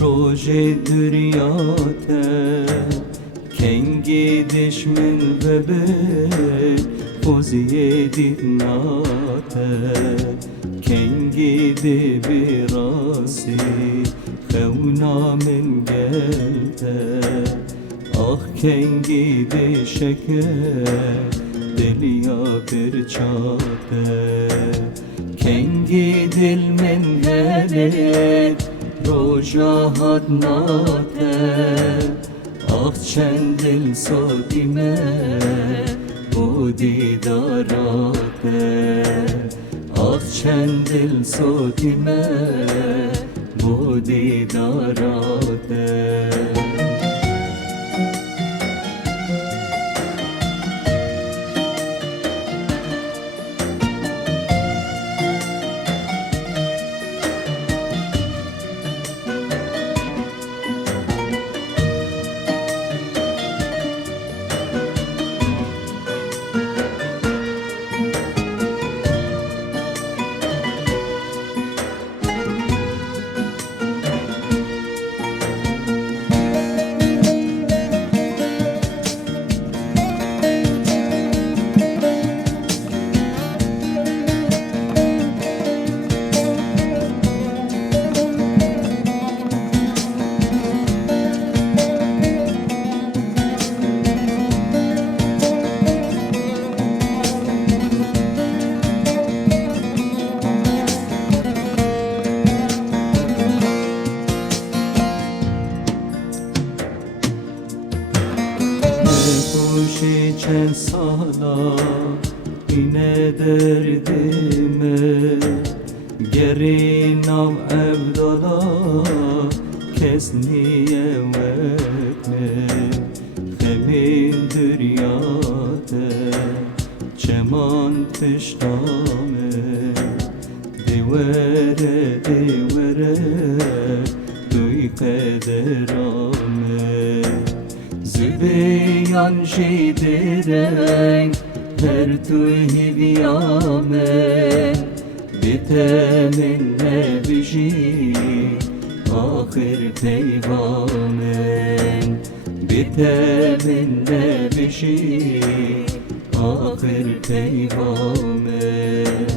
روژه دریاته کنگی دشمن ببه خوزی دیناته کنگی دی براسی خونا من گلته آخ کنگی دی شکر دلیا برچاته کنگی دل من هلت روژا هات ناته آخ چند دل سادیمه بودی داراته آخ چند دل سادیمه بودی داراته چند سالا اینه دردیمه گری نام عبدالله کس نیه وکمه خمین دریاته چمان پشتامه دیوره دیوره دوی قدرامه زبیان شیدرنگ هر توی هیویامه بیتمن نبیشی آخر پیوامن بیتمن نبیشی آخر پیوامن